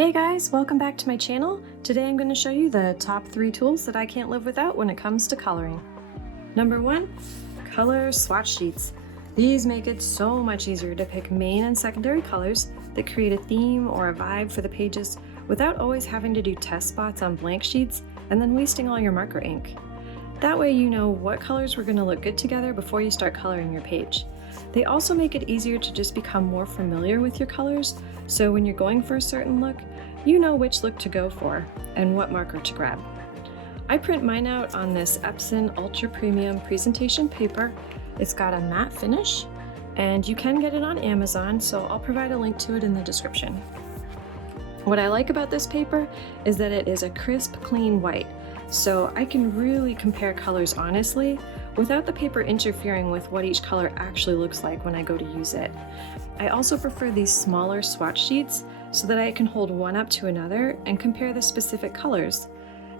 Hey guys, welcome back to my channel. Today I'm going to show you the top 3 tools that I can't live without when it comes to coloring. Number 1, color swatch sheets. These make it so much easier to pick main and secondary colors that create a theme or a vibe for the pages without always having to do test spots on blank sheets and then wasting all your marker ink. That way you know what colors were going to look good together before you start coloring your page. They also make it easier to just become more familiar with your colors, so when you're going for a certain look, you know which look to go for and what marker to grab. I print mine out on this Epson Ultra Premium presentation paper. It's got a matte finish, and you can get it on Amazon, so I'll provide a link to it in the description. What I like about this paper is that it is a crisp, clean white, so I can really compare colors honestly without the paper interfering with what each color actually looks like when I go to use it. I also prefer these smaller swatch sheets so that I can hold one up to another and compare the specific colors.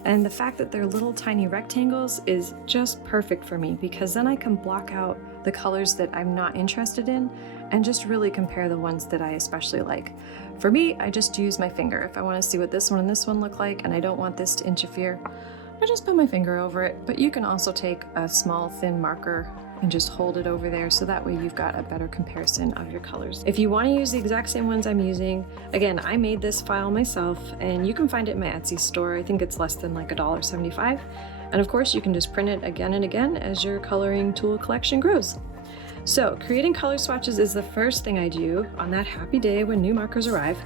And the fact that they're little tiny rectangles is just perfect for me, because then I can block out the colors that I'm not interested in and just really compare the ones that I especially like. For me, I just use my finger. If I want to see what this one and this one look like and I don't want this to interfere, I just put my finger over it. But you can also take a small thin marker and just hold it over there, so that way you've got a better comparison of your colors. If you want to use the exact same ones I'm using, again, I made this file myself and you can find it in my Etsy store. I think it's less than like $1.75. And of course you can just print it again and again as your coloring tool collection grows. So creating color swatches is the first thing I do on that happy day when new markers arrive.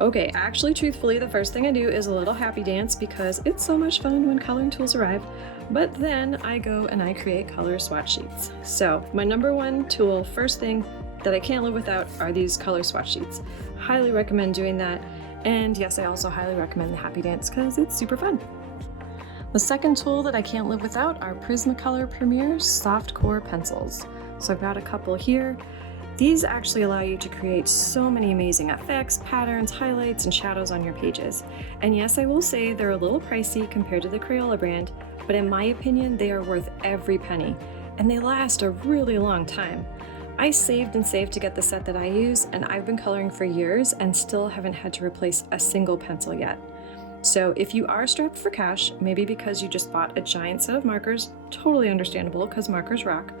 Okay, actually, truthfully, the first thing I do is a little happy dance because it's so much fun when coloring tools arrive. But then I go and I create color swatch sheets. So my number 1 tool, first thing that I can't live without, are these color swatch sheets. Highly recommend doing that. And yes, I also highly recommend the happy dance because it's super fun. The second tool that I can't live without are Prismacolor Premier Soft Core Pencils. So I've got a couple here. These actually allow you to create so many amazing effects, patterns, highlights, and shadows on your pages. And yes, I will say they're a little pricey compared to the Crayola brand, but in my opinion, they are worth every penny, and they last a really long time. I saved and saved to get the set that I use, and I've been coloring for years and still haven't had to replace a single pencil yet. So if you are strapped for cash, maybe because you just bought a giant set of markers, totally understandable because markers rock,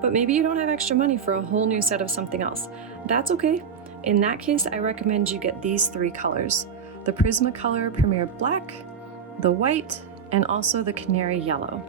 but maybe you don't have extra money for a whole new set of something else. That's okay. In that case, I recommend you get these 3 colors: the Prismacolor Premier Black, the white, and also the Canary Yellow.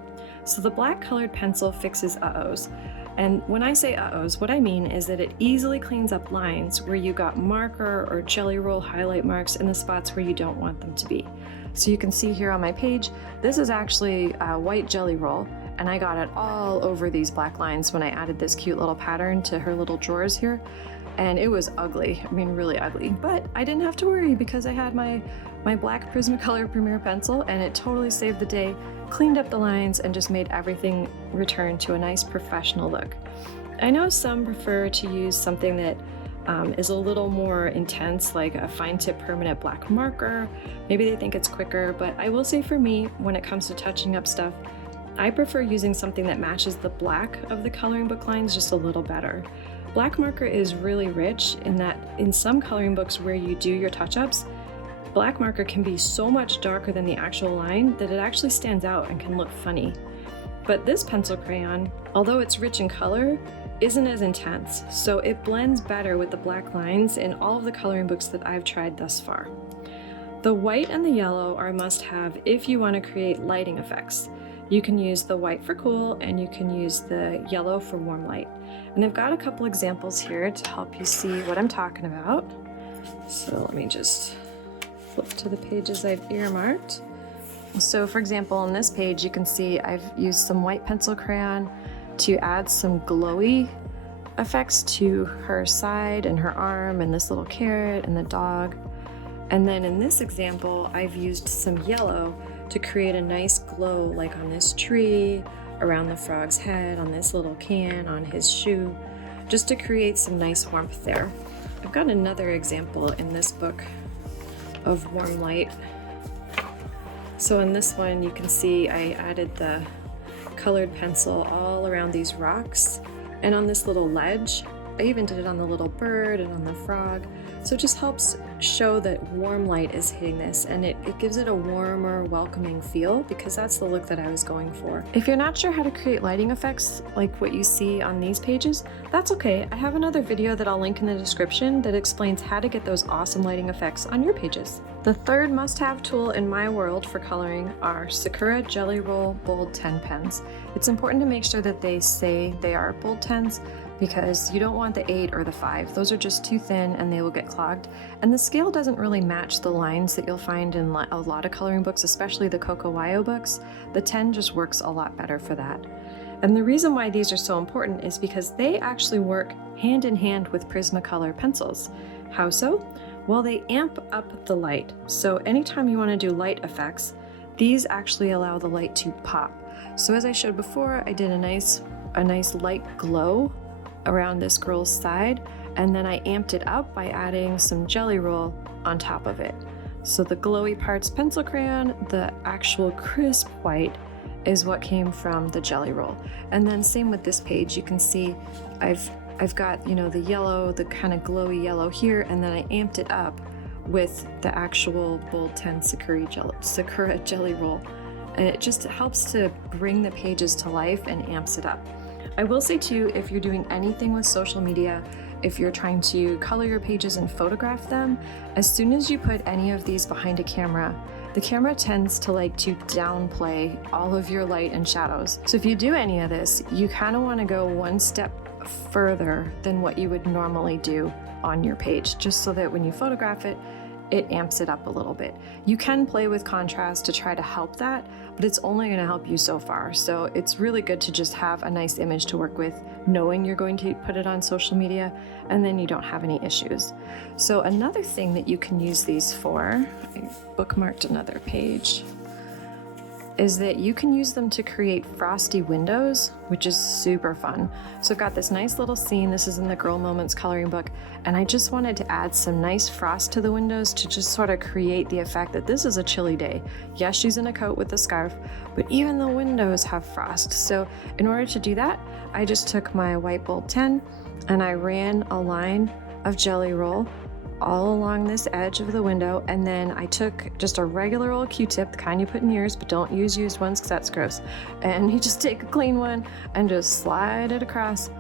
So the black colored pencil fixes uh-ohs. And when I say uh-ohs, what I mean is that it easily cleans up lines where you got marker or jelly roll highlight marks in the spots where you don't want them to be. So you can see here on my page, this is actually a white jelly roll, and I got it all over these black lines when I added this cute little pattern to her little drawers here. And it was ugly, I mean really ugly, but I didn't have to worry because I had my black Prismacolor Premier pencil, and it totally saved the day, cleaned up the lines, and just made everything return to a nice professional look. I know some prefer to use something that is a little more intense, like a fine tip permanent black marker. Maybe they think it's quicker, but I will say for me, when it comes to touching up stuff, I prefer using something that matches the black of the coloring book lines just a little better. Black marker is really rich in that in some coloring books where you do your touch-ups, black marker can be so much darker than the actual line that it actually stands out and can look funny. But this pencil crayon, although it's rich in color, isn't as intense, so it blends better with the black lines in all of the coloring books that I've tried thus far. The white and the yellow are a must-have if you want to create lighting effects. You can use the white for cool, and you can use the yellow for warm light. And I've got a couple examples here to help you see what I'm talking about. So let me just flip to the pages I've earmarked. So for example, on this page, you can see I've used some white pencil crayon to add some glowy effects to her side and her arm and this little carrot and the dog. And then in this example, I've used some yellow to create a nice glow, like on this tree, around the frog's head, on this little can, on his shoe, just to create some nice warmth there. I've got another example in this book of warm light. So in this one, you can see I added the colored pencil all around these rocks and on this little ledge. I even did it on the little bird and on the frog. So it just helps show that warm light is hitting this, and it gives it a warmer, welcoming feel, because that's the look that I was going for. If you're not sure how to create lighting effects like what you see on these pages, that's okay. I have another video that I'll link in the description that explains how to get those awesome lighting effects on your pages. The third must-have tool in my world for coloring are Sakura Jelly Roll Bold 10 pens. It's important to make sure that they say they are bold 10s, because you don't want the 8 or the 5. Those are just too thin and they will get clogged. And the scale doesn't really match the lines that you'll find in a lot of coloring books, especially the Coco books. The 10 just works a lot better for that. And the reason why these are so important is because they actually work hand in hand with Prismacolor pencils. How so? Well, they amp up the light. So anytime you want to do light effects, these actually allow the light to pop. So as I showed before, I did a nice light glow around this girl's side, and then I amped it up by adding some jelly roll on top of it. So the glowy parts pencil crayon, the actual crisp white is what came from the jelly roll. And then same with this page, you can see I've got, you know, the yellow, the kind of glowy yellow here, and then I amped it up with the actual Bold 10 Sakura jelly roll. And it just helps to bring the pages to life and amps it up. I will say too, if you're doing anything with social media, if you're trying to color your pages and photograph them, as soon as you put any of these behind a camera, the camera tends to like to downplay all of your light and shadows. So if you do any of this, you kind of want to go one step further than what you would normally do on your page, just so that when you photograph it, it amps it up a little bit. You can play with contrast to try to help that, but it's only going to help you so far. So it's really good to just have a nice image to work with, knowing you're going to put it on social media, and then you don't have any issues. So another thing that you can use these for, I bookmarked another page, is that you can use them to create frosty windows, which is super fun. So I've got this nice little scene. This is in the Girl Moments coloring book, and I just wanted to add some nice frost to the windows to just sort of create the effect that this is a chilly day. Yes, she's in a coat with a scarf, but even the windows have frost. So in order to do that, I just took my white Bold 10 and I ran a line of jelly roll all along this edge of the window, and then I took just a regular old Q-tip, the kind you put in yours, but don't use used ones because that's gross. And you just take a clean one and just slide it across,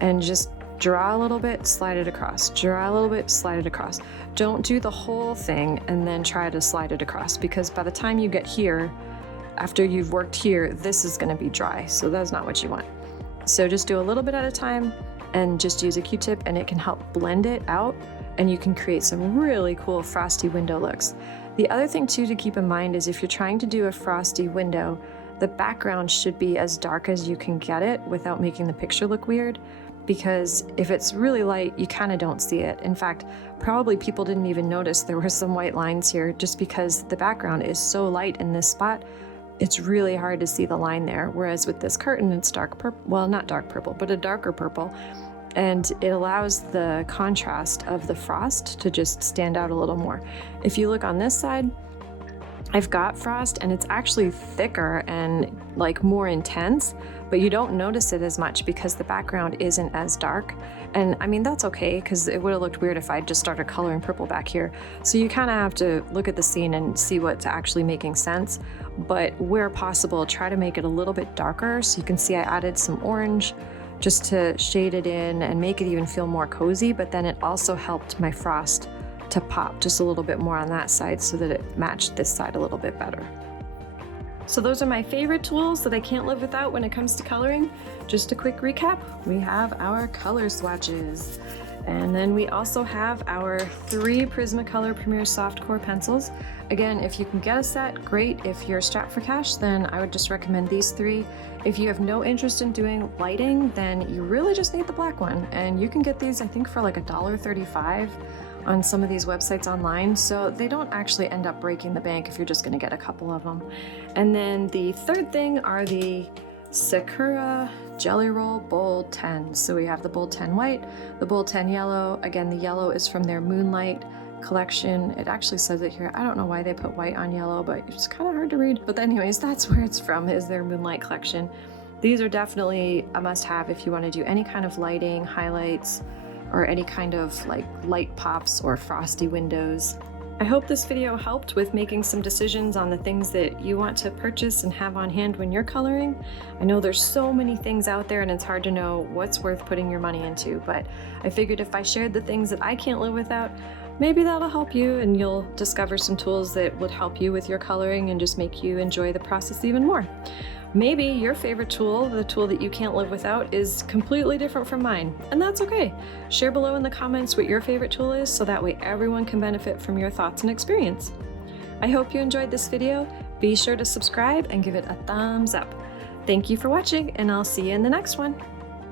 and just draw a little bit, slide it across, draw a little bit, slide it across. Don't do the whole thing and then try to slide it across, because by the time you get here, after you've worked here, this is going to be dry, so that's not what you want. So just do a little bit at a time and just use a Q-tip, and it can help blend it out, and you can create some really cool frosty window looks. The other thing too to keep in mind is if you're trying to do a frosty window, the background should be as dark as you can get it without making the picture look weird, because if it's really light, you kind of don't see it. In fact, probably people didn't even notice there were some white lines here, just because the background is so light in this spot. It's really hard to see the line there, whereas with this curtain, it's dark purple, well, not dark purple, but a darker purple. And it allows the contrast of the frost to just stand out a little more. If you look on this side, I've got frost, and it's actually thicker and like more intense, but you don't notice it as much because the background isn't as dark. And I mean, that's okay, because it would have looked weird if I just started coloring purple back here. So you kind of have to look at the scene and see what's actually making sense. But where possible, try to make it a little bit darker. So you can see I added some orange just to shade it in and make it even feel more cozy, but then it also helped my frost to pop just a little bit more on that side so that it matched this side a little bit better. So those are my favorite tools that I can't live without when it comes to coloring. Just a quick recap, we have our color swatches, and then we also have our 3 Prismacolor Premier Soft Core pencils. Again, if you can get a set, great. If you're strapped for cash, then I would just recommend these 3. If you have no interest in doing lighting, then you really just need the black one. And you can get these, I think, for like $1.35 on some of these websites online. So they don't actually end up breaking the bank if you're just gonna get a couple of them. And then the third thing are the Sakura Jelly Roll Bold 10. So we have the Bold 10 white, the Bold 10 yellow. Again, the yellow is from their Moonlight collection. It actually says it here. I don't know why they put white on yellow, but it's kind of hard to read. But anyways, that's where it's from, is their Moonlight collection. These are definitely a must-have if you want to do any kind of lighting, highlights, or any kind of like light pops or frosty windows. I hope this video helped with making some decisions on the things that you want to purchase and have on hand when you're coloring. I know there's so many things out there and it's hard to know what's worth putting your money into, but I figured if I shared the things that I can't live without, maybe that'll help you and you'll discover some tools that would help you with your coloring and just make you enjoy the process even more. Maybe your favorite tool, the tool that you can't live without, is completely different from mine, and that's okay. Share below in the comments what your favorite tool is so that way everyone can benefit from your thoughts and experience. I hope you enjoyed this video. Be sure to subscribe and give it a thumbs up. Thank you for watching, and I'll see you in the next one.